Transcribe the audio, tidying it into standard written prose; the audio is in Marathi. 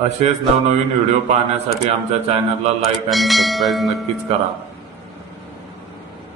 असेच नवनवीन व्हिडिओ पाहण्यासाठी आमच्या चॅनलला लाईक आणि सबस्क्राईब नक्कीच करा।